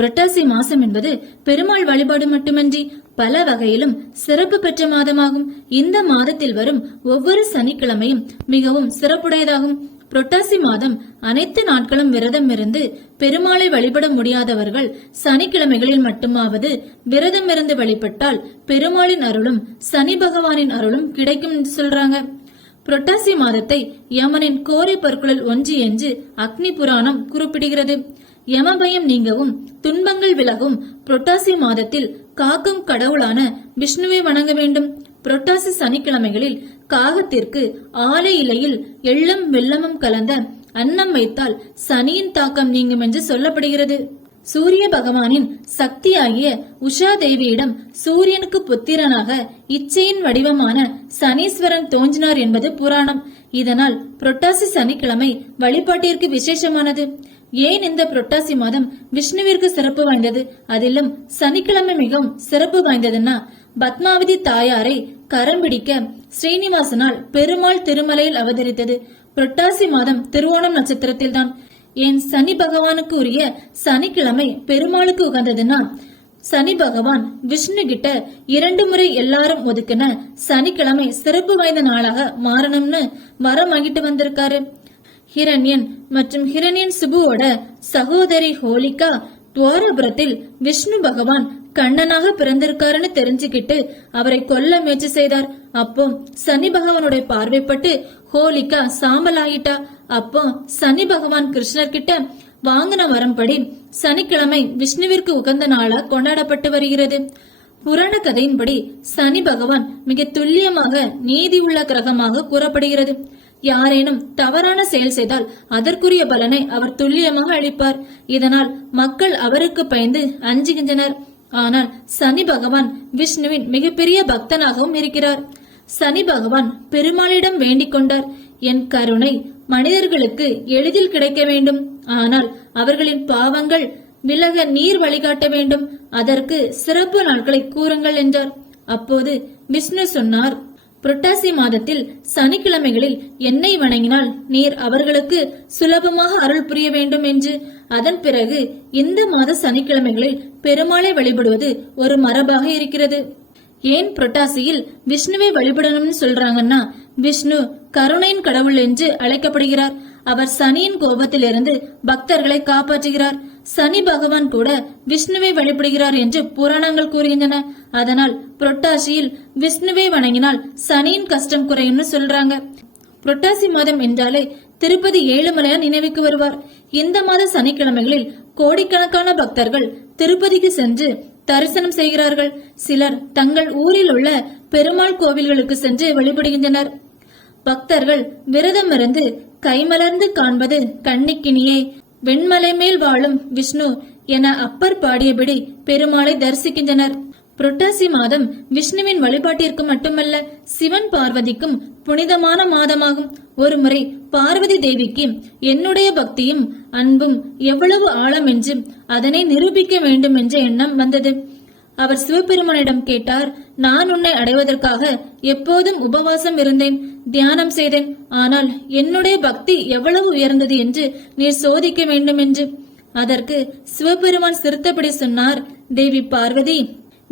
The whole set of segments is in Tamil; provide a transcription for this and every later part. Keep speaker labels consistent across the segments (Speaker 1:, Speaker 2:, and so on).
Speaker 1: புரட்டாசி மாசம் என்பது பெருமாள் வழிபாடு மட்டுமன்றி பல வகையிலும் சிறப்பு பெற்ற மாதமாகும். இந்த மாதத்தில் வரும் ஒவ்வொரு சனிக்கிழமையும் மிகவும் சிறப்புடையதாகும். புரட்டாசி மாதம் அனைத்து நாட்களும் விரதம் இருந்து பெருமாளை வழிபட முடியாதவர்கள் சனிக்கிழமைகளில் மட்டுமாவது விரதம் இருந்து வழிபட்டால் பெருமாளின் அருளும் சனி பகவானின் அருளும் கிடைக்கும் என்று சொல்றாங்க. புரட்டாசி மாதத்தை யமனின் கோரை பற்குழல் ஒன்று என்று அக்னி புராணம் குறிப்பிடுகிறது. யமபயம் நீங்கவும் துன்பங்கள் விலகும். புரட்டாசி மாதத்தில் காக்கும் கடவுளான விஷ்ணுவை வணங்க வேண்டும். புரட்டாசி சனிக்கிழமைகளில் காகத்திற்கு ஆலை இலையில் எள்ளம் வெள்ளமும் கலந்த அன்னம் வைத்தால் சனியின் தாக்கம் நீங்கும் என்று சொல்லப்படுகிறது. சூரிய பகவானின் சக்தியாகிய உஷா தேவியிடம் சூரியனுக்கு புத்திரனாக இச்சையின் வடிவமான சனீஸ்வரன் தோன்றினார் என்பது புராணம். இதனால் புரட்டாசி சனிக்கிழமை வழிபாட்டிற்கு விசேஷமானது. ஏன் இந்த புரட்டாசி மாதம் விஷ்ணுவிற்கு சிறப்பு வாய்ந்தது? அதிலும் சனிக்கிழமை மிகவும் சிறப்பு வாய்ந்ததுன்னா பத்மாவதி தாயாரை கரம் பிடிக்க ஸ்ரீனிவாசனால் பெருமாள் திருமலையில் அவதரித்தது. புரட்டாசி மாதம் திருவோணம் நட்சத்திரத்தில்தான். என் சனி பகவானுக்கு உரிய சனிக்கிழமை பெருமாளுக்கு உகந்ததுன்னா சனி பகவான் விஷ்ணு கிட்ட இரண்டு முறை எல்லாரும் ஒதுக்கின சனிக்கிழமை சிறப்பு வாய்ந்த நாளாக மாறணும்னு வரம் வாங்கிட்டு வந்திருக்காரு. ஹிரண்யன் மற்றும் ஹிரண்யன் சுபுவோட சகோதரி ஹோலிகா துவாரபுரத்தில் விஷ்ணு பகவான் கண்ணனாக பிறந்திருக்காருன்னு தெரிஞ்சுக்கிட்டு அவரை கொல்ல முயற்சி செய்தார். அப்போ சனி பகவானுடைய பார்வைப்பட்டு ஹோலிகா சாம்பலாயிட்டா. அப்போ சனி பகவான் கிருஷ்ணர் கிட்ட வாங்கின வரம்படி சனிக்கிழமை விஷ்ணுவிற்கு உகந்த நாளா கொண்டாடப்பட்டு வருகிறது. புராண கதையின்படி சனி பகவான் மிக துல்லியமாக நீதி உள்ள கிரகமாக கூறப்படுகிறது. யாரேனும் தவறான செயல் செய்தால் அதற்குரிய பலனை அவர் துல்லியமாக அளிப்பார். இதனால் மக்கள் அவருக்கு பயந்து அஞ்சுகின்றனர். ஆனால் சனி பகவான் விஷ்ணுவின் மிகப்பெரிய பக்தனாகவும் இருக்கிறார். சனி பகவான் பெருமாளிடம் வேண்டிக் கொண்டார். என் கருணை மனிதர்களுக்கு எளிதில் கிடைக்க வேண்டும். ஆனால் அவர்களின் பாவங்கள் விலக நீர் வழிகாட்ட வேண்டும். அதற்கு சிறப்பு நாட்களை கூறுங்கள் என்றார். அப்போது விஷ்ணு சொன்னார் புரட்டாசி மாதத்தில் சனிக்கிழமைகளில் என்னை வணங்கினால் நீர் அவர்களுக்கு சுலபமாக அருள் புரிய வேண்டும் என்று. அதன் பிறகு இந்த மாத சனிக்கிழமைகளில் பெருமாளை வழிபடுவது ஒரு மரபாக இருக்கிறது. ஏன் புரட்டாசியில் விஷ்ணுவை வழிபடணும்னு சொல்றாங்கன்னா விஷ்ணு கருணையின் கடவுள் என்று அழைக்கப்படுகிறார். அவர் சனியின் கோபத்திலிருந்து பக்தர்களை காப்பாற்றுகிறார். சனி பகவான் கூட விஷ்ணுவை வழிபடுகிறார் என்று புராணங்கள் கூறுகின்றன. அதனால் புரட்டாசியில் விஷ்ணுவை வணங்கினால் சனியின் கஷ்டம் குறையும்னு சொல்றாங்க. புரட்டாசி மாதம் என்றாலே திருப்பதி ஏழுமலையா நினைவுக்கு வருவார். இந்த மாத சனிக்கிழமைகளில் கோடிக்கணக்கான பக்தர்கள் திருப்பதிக்கு சென்று தரிசனம் செய்கிறார்கள். சிலர் தங்கள் ஊரில் உள்ள பெருமாள் கோவில்களுக்கு சென்று வழிபடுகின்றனர். பக்தர்கள் விரதமிருந்து கைமலர்ந்து காண்பது கண்ணிக்கினியே. வெண்மலை மேல் வாழும் விஷ்ணு என அப்பர் பாடியபடி பெருமாளை தரிசிக்கின்றனர். புரட்டாசி மாதம் விஷ்ணுவின் வழிபாட்டிற்கு மட்டுமல்ல சிவன் பார்வதிக்கும் புனிதமான மாதமாகும். ஒருமுறை பார்வதி தேவிக்கு என்னுடைய பக்தியும் அன்பும் எவ்வளவு ஆழம் என்று அதனை நிரூபிக்க வேண்டும் என்ற எண்ணம் வந்தது. அவர் சிவபெருமானிடம் கேட்டார் நான் உன்னை அடைவதற்காக எப்போதும் உபவாசம் இருந்தேன் தியானம் செய்தேன். ஆனால் என்னுடைய பக்தி எவ்வளவு உயர்ந்தது என்று நீர் சோதிக்க வேண்டும் என்று. அதற்கு சிவபெருமான் சிறுத்தபடி சொன்னார் தேவி பார்வதி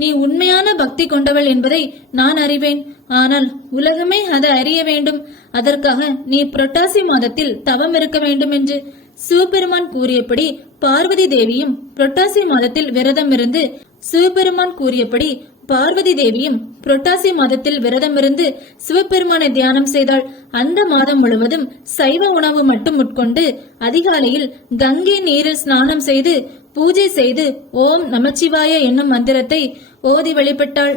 Speaker 1: நீ உண்மையான பக்தி கொண்டவள் என்பதை நான் அறிவேன். ஆனால் உலகமே அதை அறிய வேண்டும். அதற்காக நீ புரட்டாசி மாதத்தில் தவம் இருக்க வேண்டும் என்று சிவபெருமான் கூறியபடி பார்வதி தேவியும் புரட்டாசி மாதத்தில் விரதம் இருந்து சிவபெருமான் கூறியபடி பார்வதி தேவியும் புரட்டாசி மாதத்தில் விரதமிருந்து சிவபெருமானை தியானம் செய்தால் அந்த மாதம் முழுவதும் சைவ உணவு மட்டும் உட்கொண்டு அதிகாலையில் கங்கை நீரில் ஸ்நானம் செய்து பூஜை செய்து ஓம் நமச்சிவாய என்னும் மந்திரத்தை ஓதி வழிபட்டாள்.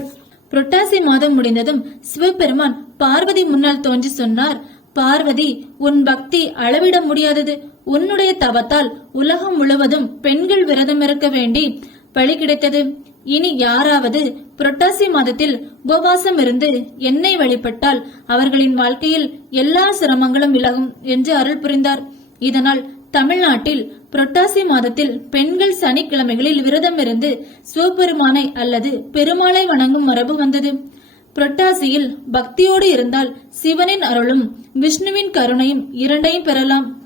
Speaker 1: புரட்டாசி மாதம் முடிந்ததும் சிவபெருமான் பார்வதி முன்னால் தோன்றி சொன்னார் பார்வதி உன் பக்தி அளவிட முடியாதது. உன்னுடைய தவத்தால் உலகம் முழுவதும் பெண்கள் விரதம் இருக்க வேண்டி பழி கிடைத்தது. இனி யாராவது புரட்டாசி மாதத்தில் உபவாசம் இருந்து எண்ணெய் வழிபட்டால் அவர்களின் வாழ்க்கையில் எல்லா சிரமங்களும் விலகும் என்று அருள் புரிந்தார். இதனால் தமிழ்நாட்டில் புரட்டாசி மாதத்தில் பெண்கள் சனிக்கிழமைகளில் விரதம் இருந்து சிவபெருமானை அல்லது பெருமாளை வணங்கும் மரபு வந்தது. புரட்டாசியில் பக்தியோடு இருந்தால் சிவனின் அருளும் விஷ்ணுவின் கருணையும் இரண்டையும் பெறலாம்.